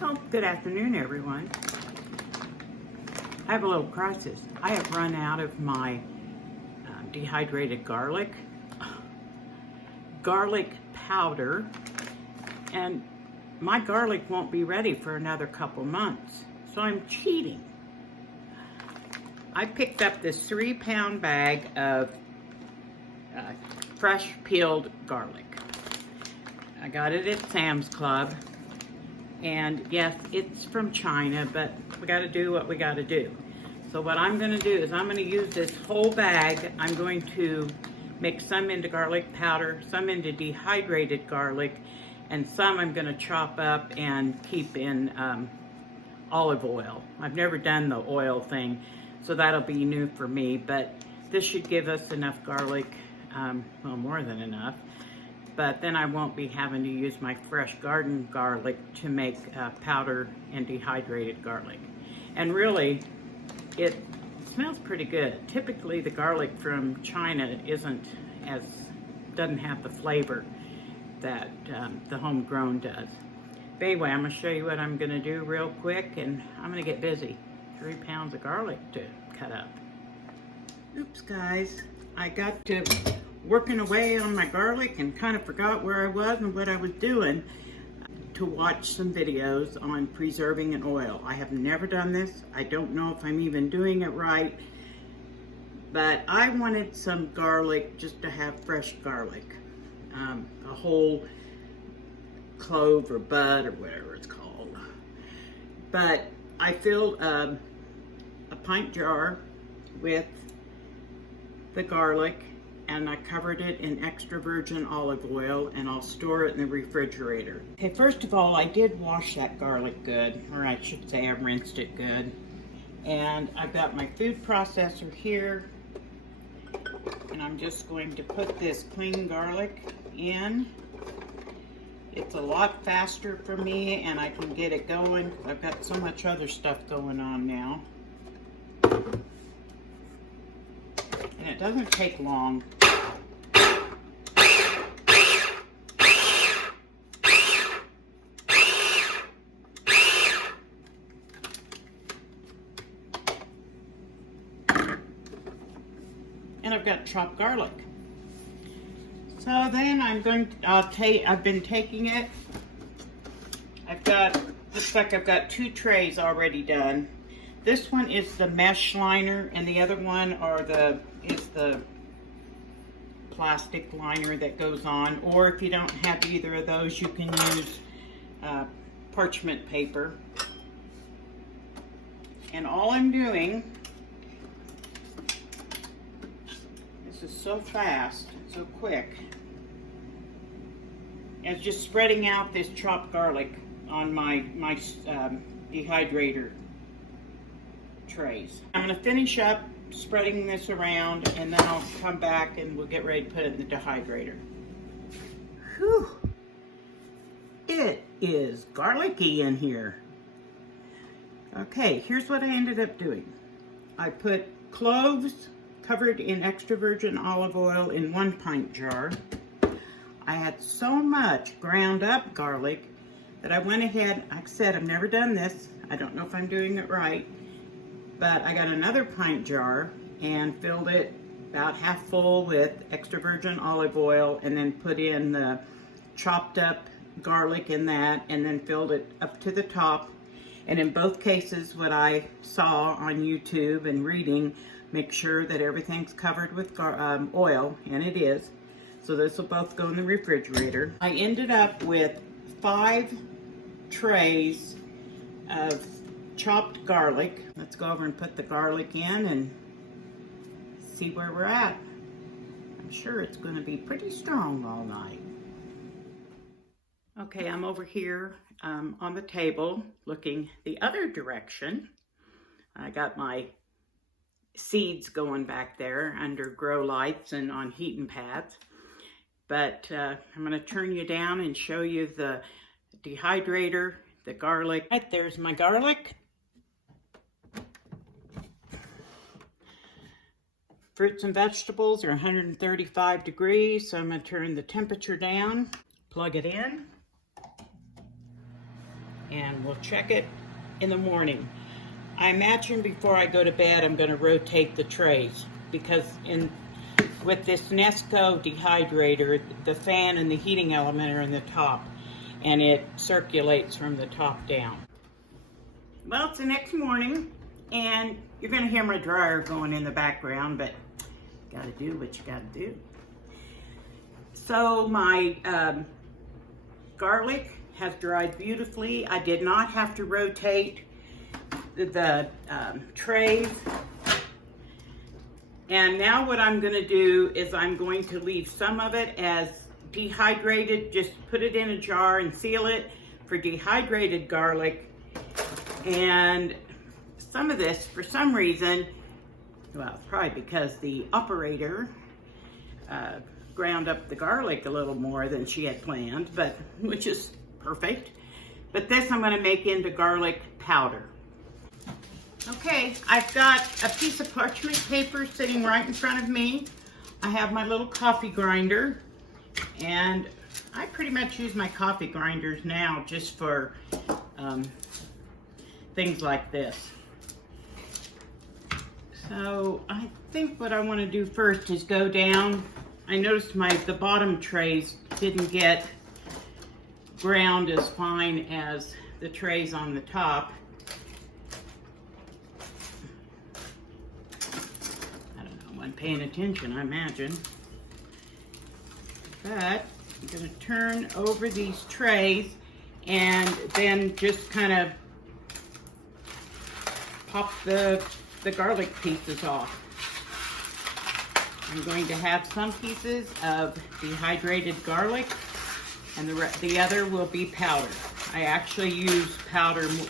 Oh, good afternoon, everyone. I have a little crisis. I have run out of my dehydrated garlic powder, and my garlic won't be ready for another couple months, so I'm cheating. I picked up this 3-pound bag of fresh peeled garlic. I got it at Sam's Club. And yes, it's from China, but we got to do what we got to do. So what I'm going to do is I'm going to use this whole bag. I'm going to mix some into garlic powder, some into dehydrated garlic, and some I'm going to chop up and keep in olive oil. I've never done the oil thing, so that'll be new for me, but this should give us enough garlic, well, more than enough. But then I won't be having to use my fresh garden garlic to make powder and dehydrated garlic. And really, it smells pretty good. Typically, the garlic from China doesn't have the flavor that the homegrown does. But anyway, I'm gonna show you what I'm gonna do real quick, and I'm gonna get busy. 3 pounds of garlic to cut up. Oops, guys, I got to working away on my garlic and kind of forgot where I was and what I was doing to watch some videos on preserving in oil. I have never done this. I don't know if I'm even doing it right, but I wanted some garlic just to have fresh garlic, a whole clove or bud or whatever it's called. But I filled a pint jar with the garlic, and I covered it in extra virgin olive oil, and I'll store it in the refrigerator. Okay, first of all, I did wash that garlic good, or I should say I rinsed it good. And I've got my food processor here, and I'm just going to put this clean garlic in. It's a lot faster for me, and I can get it going because I've got so much other stuff going on now. And it doesn't take long. And I've got chopped garlic. So then I've been taking it. Looks like I've got 2 trays already done. This one is the mesh liner, and the other one is the plastic liner that goes on. Or if you don't have either of those, you can use parchment paper. And all I'm doing, this is so fast, so quick, is just spreading out this chopped garlic on my dehydrator trays. I'm going to finish up spreading this around, and then I'll come back and we'll get ready to put it in the dehydrator. Whew! It is garlicky in here. Okay, here's what I ended up doing. I put cloves covered in extra virgin olive oil in 1 pint jar. I had so much ground up garlic that I went ahead, like I said, I've never done this. I don't know if I'm doing it right, but I got another pint jar and filled it about half full with extra virgin olive oil, and then put in the chopped up garlic in that, and then filled it up to the top. And in both cases, what I saw on YouTube and reading, make sure that everything's covered with oil, and it is. So this will both go in the refrigerator. I ended up with 5 trays of chopped garlic. Let's go over and put the garlic in and see where we're at. I'm sure it's going to be pretty strong all night. Okay, I'm over here on the table looking the other direction. I got my seeds going back there under grow lights and on heating pads. But I'm going to turn you down and show you the dehydrator, the garlic. Right, there's my garlic. Fruits and vegetables are 135 degrees, so I'm going to turn the temperature down, plug it in. and we'll check it in the morning. I imagine before I go to bed I'm going to rotate the trays, because with this Nesco dehydrator, the fan and the heating element are in the top, and it circulates from the top down. Well, it's the next morning, and you're going to hear my dryer going in the background, but you got to do what you got to do. So my garlic has dried beautifully. I did not have to rotate the trays. And now what I'm going to do is I'm going to leave some of it as dehydrated, just put it in a jar and seal it for dehydrated garlic. And some of this, for some reason, well, it's probably because the operator ground up the garlic a little more than she had planned, but which is perfect. But this I'm going to make into garlic powder. Okay, I've got a piece of parchment paper sitting right in front of me. I have my little coffee grinder, and I pretty much use my coffee grinders now just for things like this. So I think what I want to do first is go down. I noticed the bottom trays didn't get ground as fine as the trays on the top. Paying attention, I imagine. But I'm going to turn over these trays and then just kind of pop the garlic pieces off. I'm going to have some pieces of dehydrated garlic, and the other will be powder. I actually use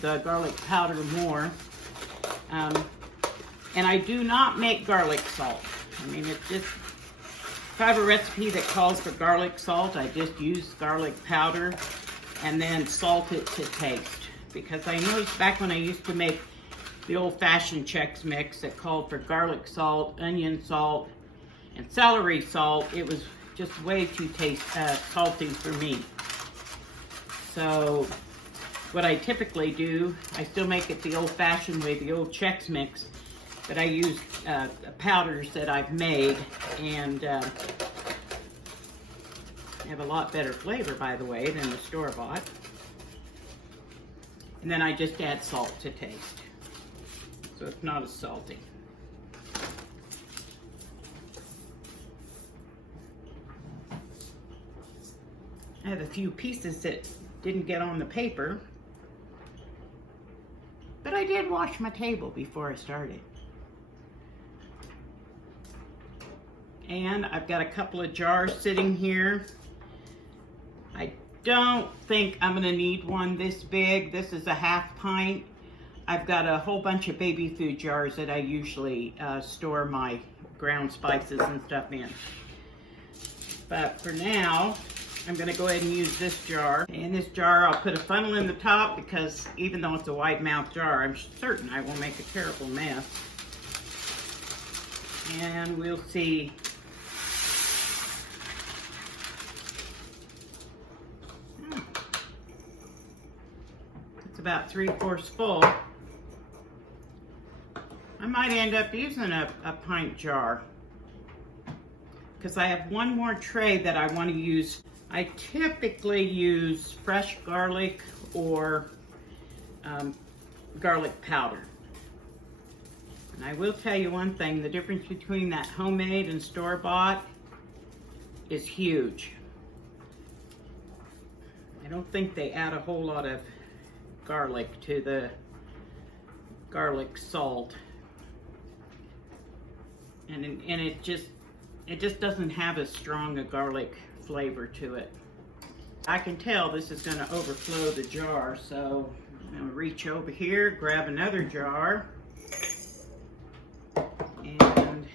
the garlic powder more. And I do not make garlic salt. I mean, it's just, if I have a recipe that calls for garlic salt, I just use garlic powder and then salt it to taste. Because I noticed back when I used to make the old-fashioned Chex Mix that called for garlic salt, onion salt, and celery salt, it was just way too salty for me. So what I typically do, I still make it the old-fashioned way, the old Chex Mix, but I use powders that I've made, and have a lot better flavor, by the way, than the store-bought. And then I just add salt to taste, so it's not as salty. I have a few pieces that didn't get on the paper, but I did wash my table before I started. And I've got a couple of jars sitting here. I don't think I'm gonna need one this big. This is a half pint. I've got a whole bunch of baby food jars that I usually store my ground spices and stuff in. But for now, I'm gonna go ahead and use this jar. In this jar, I'll put a funnel in the top, because even though it's a wide mouth jar, I'm certain I will make a terrible mess. And we'll see. About 3/4 full. I might end up using a pint jar, because I have one more tray that I want to use. I typically use fresh garlic or garlic powder. And I will tell you one thing, the difference between that homemade and store-bought is huge. I don't think they add a whole lot of garlic to the garlic salt, and it just doesn't have as strong a garlic flavor to it. I can tell this is going to overflow the jar, so I'm going to reach over here, grab another jar, and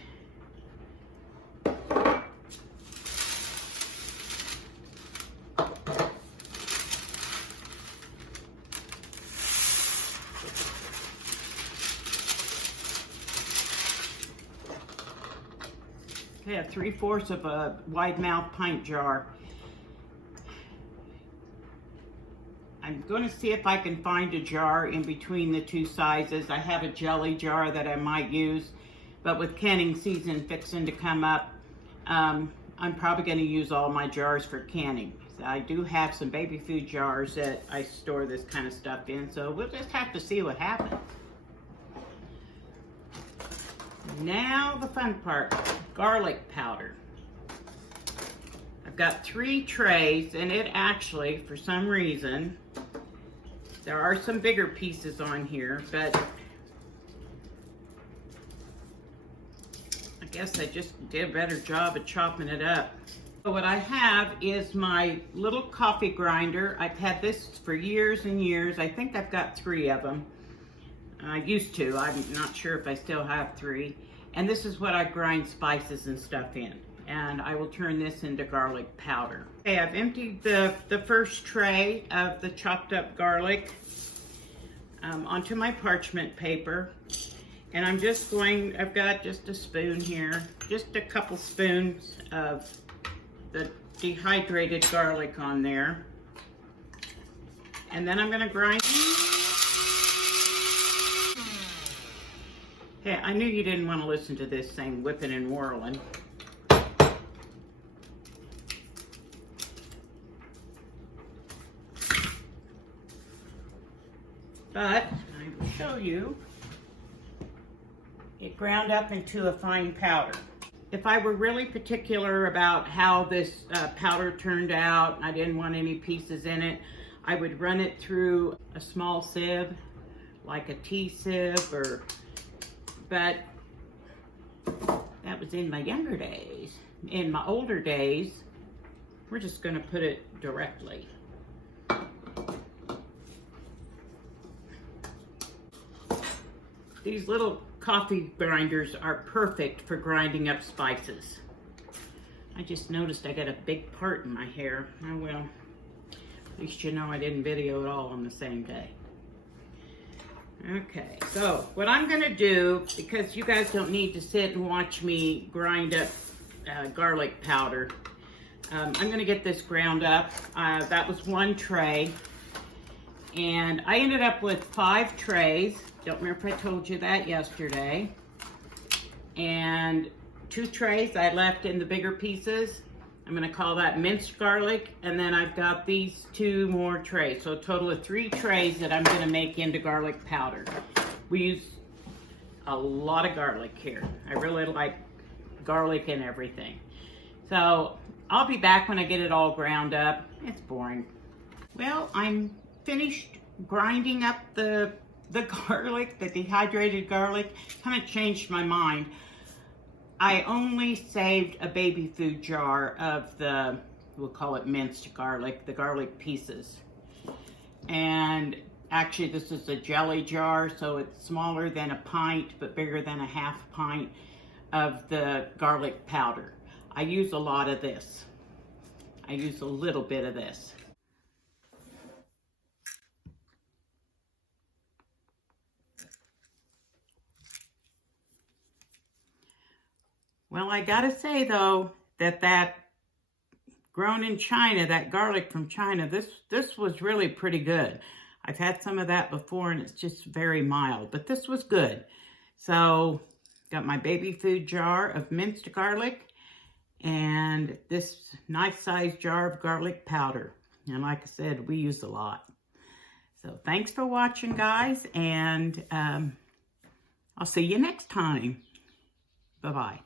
I have 3/4 of a wide mouth pint jar. I'm going to see if I can find a jar in between the two sizes. I have a jelly jar that I might use, but with canning season fixing to come up, I'm probably going to use all my jars for canning. So I do have some baby food jars that I store this kind of stuff in, so we'll just have to see what happens. Now the fun part, garlic powder. I've got 3 trays, and it actually, for some reason, there are some bigger pieces on here, but I guess I just did a better job of chopping it up. So what I have is my little coffee grinder. I've had this for years and years. I think I've got 3 of them. I used to. I'm not sure if I still have 3. And this is what I grind spices and stuff in. And I will turn this into garlic powder. Okay, I've emptied the first tray of the chopped up garlic onto my parchment paper. And I'm just going, I've got just a spoon here, just a couple spoons of the dehydrated garlic on there. And then I'm gonna grind. Hey, I knew you didn't want to listen to this thing whipping and whirling. But I will show you, it ground up into a fine powder. If I were really particular about how this powder turned out, I didn't want any pieces in it, I would run it through a small sieve, like a tea sieve, but that was in my younger days. In my older days, we're just gonna put it directly. These little coffee grinders are perfect for grinding up spices. I just noticed I got a big part in my hair. Oh well, at least you know I didn't video it all on the same day. Okay, so what I'm gonna do, because you guys don't need to sit and watch me grind up garlic powder, I'm gonna get this ground up. That was 1 tray, and I ended up with 5 trays. Don't remember if I told you that yesterday. And 2 trays I left in the bigger pieces. I'm gonna call that minced garlic, and then I've got these 2 more trays. So a total of 3 trays that I'm gonna make into garlic powder. We use a lot of garlic here. I really like garlic and everything. So I'll be back when I get it all ground up. It's boring. Well, I'm finished grinding up the garlic, the dehydrated garlic. Kind of changed my mind. I only saved a baby food jar of the, we'll call it minced garlic, the garlic pieces. And actually this is a jelly jar, so it's smaller than a pint, but bigger than a half pint of the garlic powder. I use a lot of this. I use a little bit of this. Well, I gotta say though, that grown in China, that garlic from China, this was really pretty good. I've had some of that before and it's just very mild, but this was good. So, got my baby food jar of minced garlic and this nice sized jar of garlic powder. And like I said, we use a lot. So, thanks for watching, guys, and I'll see you next time. Bye-bye.